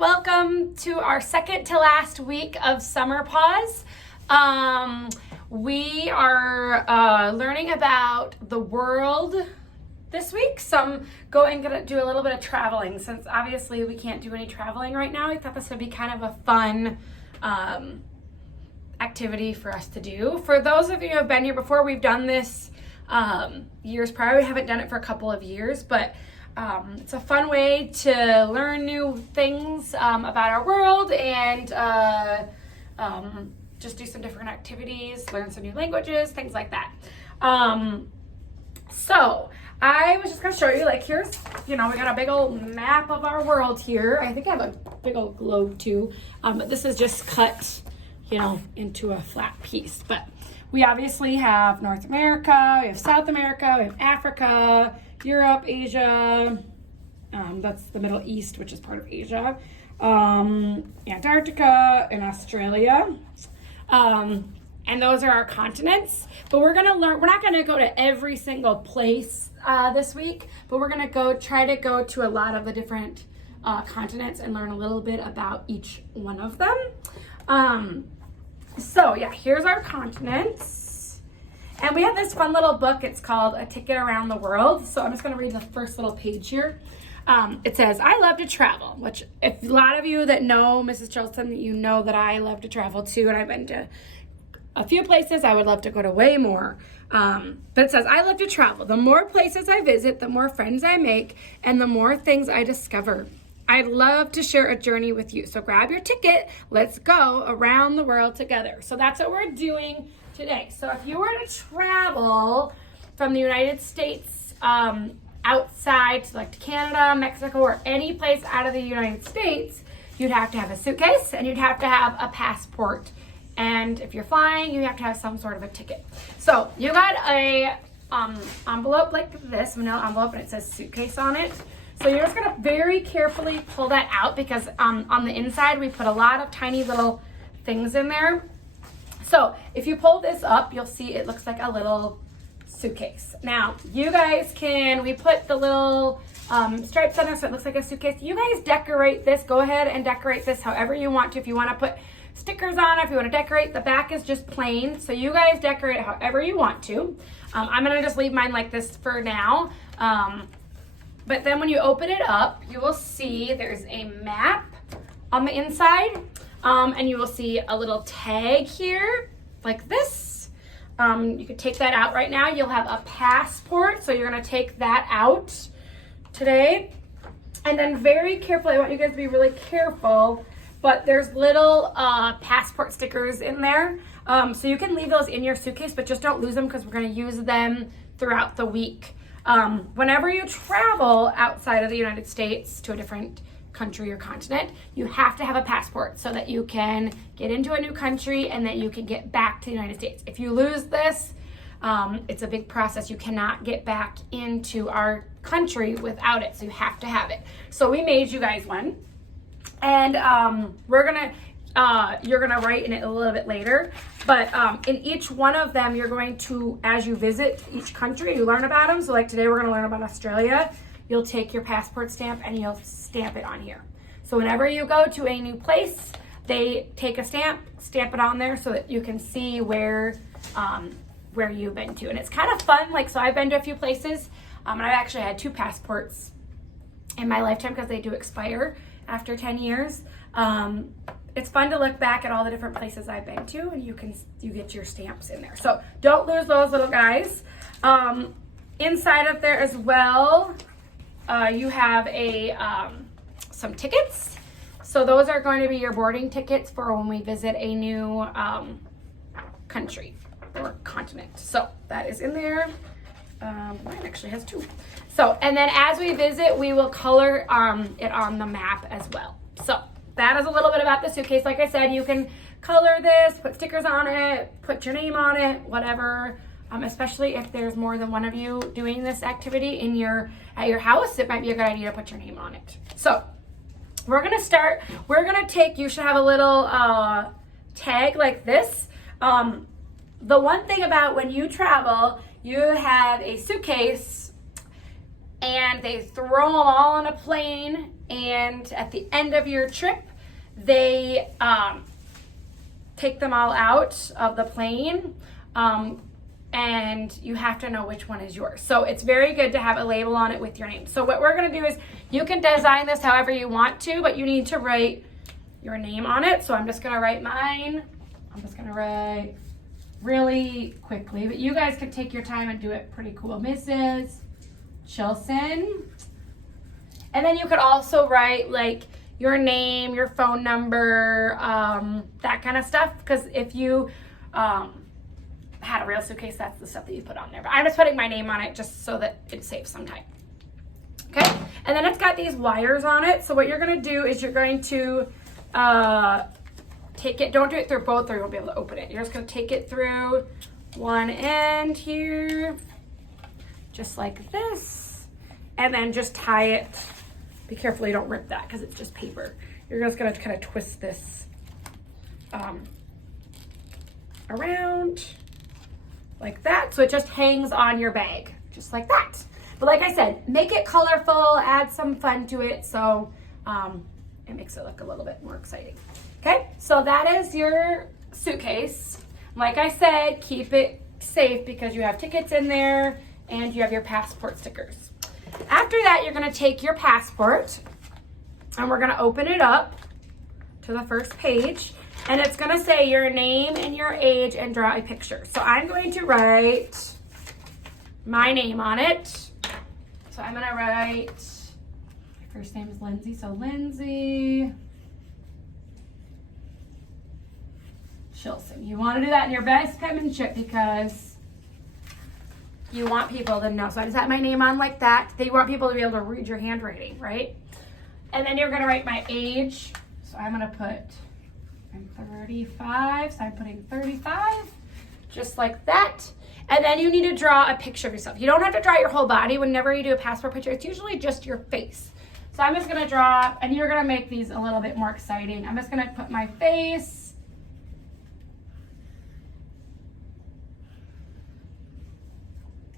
welcome to our second to last week of summer pause. We are learning about the world this week, so I'm going to do a little bit of traveling since obviously we can't do any traveling right now. I thought this would be kind of a fun activity for us to do. For those of you who have been here before, we've done this years prior. We haven't done it for a couple of years, but it's a fun way to learn new things about our world and just do some different activities, learn some new languages, things like that. So I was just going to show you, like, here's, we got a big old map of our world here. I think I have a big old globe too, but this is just cut, into a flat piece. But we obviously have North America, we have South America, we have Africa, Europe, Asia, that's the Middle East, which is part of Asia, Antarctica, and Australia. And those are our continents. But we're not going to go to every single place this week, but we're going to try to go to a lot of the different continents and learn a little bit about each one of them. So yeah, here's our continents. And we have this fun little book. It's called A Ticket Around the World. So I'm just going to read the first little page here. It says, I love to travel, which if a lot of you that know Mrs. Chilton, you know that I love to travel too. And I've been to a few places. I would love to go to way more. But it says, I love to travel. The more places I visit, the more friends I make, and the more things I discover. I'd love to share a journey with you. So grab your ticket. Let's go around the world together. So that's what we're doing today. So if you were to travel from the United States outside to like Canada, Mexico, or any place out of the United States, you'd have to have a suitcase and you'd have to have a passport. And if you're flying, you have to have some sort of a ticket. So you got a envelope like this, manila envelope, and it says suitcase on it. So you're just gonna very carefully pull that out because on the inside we put a lot of tiny little things in there. So if you pull this up, you'll see it looks like a little suitcase. Now you guys we put the little stripes on there so it looks like a suitcase. You guys decorate this, go ahead and decorate this however you want to. If you wanna put stickers on it, if you wanna decorate, the back is just plain. So you guys decorate it however you want to. I'm gonna just leave mine like this for now. But then when you open it up, you will see there's a map on the inside, and you will see a little tag here, like this. You could take that out right now. You'll have a passport, so you're gonna take that out today. And then very carefully, I want you guys to be really careful, but there's little passport stickers in there. So you can leave those in your suitcase, but just don't lose them because we're gonna use them throughout the week. Whenever you travel outside of the United States to a different country or continent, you have to have a passport so that you can get into a new country and that you can get back to the United States. If you lose this, it's a big process. You cannot get back into our country without it, so you have to have it. So we made you guys one, and you're gonna write in it a little bit later, but in each one of them, you're going to, as you visit each country, you learn about them. So like today, we're gonna learn about Australia. You'll take your passport stamp and you'll stamp it on here. So whenever you go to a new place, they take a stamp it on there so that you can see where you've been to. And it's kind of fun. Like, so I've been to a few places, and I've actually had 2 passports in my lifetime because they do expire after 10 years. It's fun to look back at all the different places I've been to, and you get your stamps in there. So don't lose those little guys. Inside of there as well, you have some tickets. So those are going to be your boarding tickets for when we visit a new country or continent. So that is in there. Mine actually has 2. So, and then as we visit, we will color it on the map as well. So that is a little bit about the suitcase. Like I said, you can color this, put stickers on it, put your name on it, whatever. Especially if there's more than one of you doing this activity at your house, it might be a good idea to put your name on it. So we're gonna start. You should have a little tag like this. The one thing about when you travel, you have a suitcase and they throw them all on a plane and at the end of your trip, they take them all out of the plane, and you have to know which one is yours. So it's very good to have a label on it with your name. So what we're gonna do is, you can design this however you want to, but you need to write your name on it. So I'm just gonna write mine. I'm just gonna write really quickly, but you guys can take your time and do it pretty cool. Mrs. Chilson. And then you could also write like your name, your phone number, that kind of stuff. Because if you had a real suitcase, that's the stuff that you put on there. But I'm just putting my name on it just so that it saves some time. Okay, and then it's got these wires on it. So what you're gonna do is you're going to take it, don't do it through both or you won't be able to open it. You're just gonna take it through one end here, just like this, and then just tie it. Be careful you don't rip that because it's just paper. You're just gonna kind of twist this around like that, so it just hangs on your bag, just like that. But like I said, make it colorful, add some fun to it, so it makes it look a little bit more exciting. Okay, so that is your suitcase. Like I said, keep it safe because you have tickets in there and you have your passport stickers. After that, you're gonna take your passport and we're gonna open it up to the first page, and it's gonna say your name and your age and draw a picture. So I'm going to write my name on it. So I'm gonna write, my first name is Lindsay, so Lindsay Chilson. You want to do that in your best penmanship because you want people to know. So I just had my name on like that. They want people to be able to read your handwriting, right? And then you're going to write my age. So I'm going to put, I'm 35, so I'm putting 35, just like that. And then you need to draw a picture of yourself. You don't have to draw your whole body. Whenever you do a passport picture, it's usually just your face. So I'm just going to draw, and you're going to make these a little bit more exciting. I'm just going to put my face.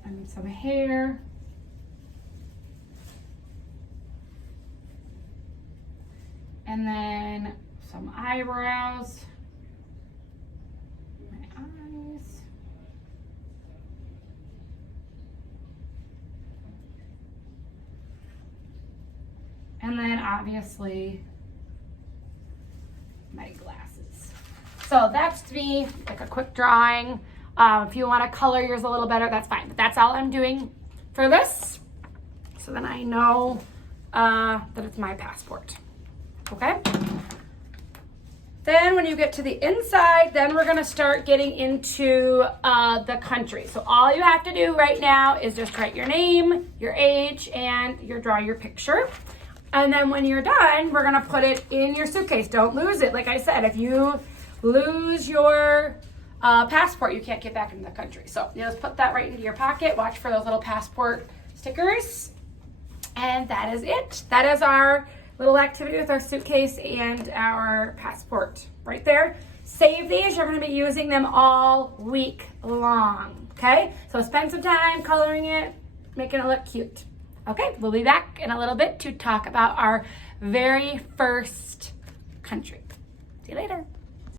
And some hair. And then some eyebrows. My eyes. And then obviously my glasses. So that's me, like a quick drawing. If you want to color yours a little better, that's fine. But that's all I'm doing for this. So then I know that it's my passport. Okay? Then when you get to the inside, then we're going to start getting into the country. So all you have to do right now is just write your name, your age, and draw your picture. And then when you're done, we're going to put it in your suitcase. Don't lose it. Like I said, if you lose your passport, you can't get back into the country. So you just put that right into your pocket. Watch for those little passport stickers. And that is it. That is our little activity with our suitcase and our passport right there. Save these. You're going to be using them all week long. Okay? So spend some time coloring it, making it look cute. Okay? We'll be back in a little bit to talk about our very first country. See you later.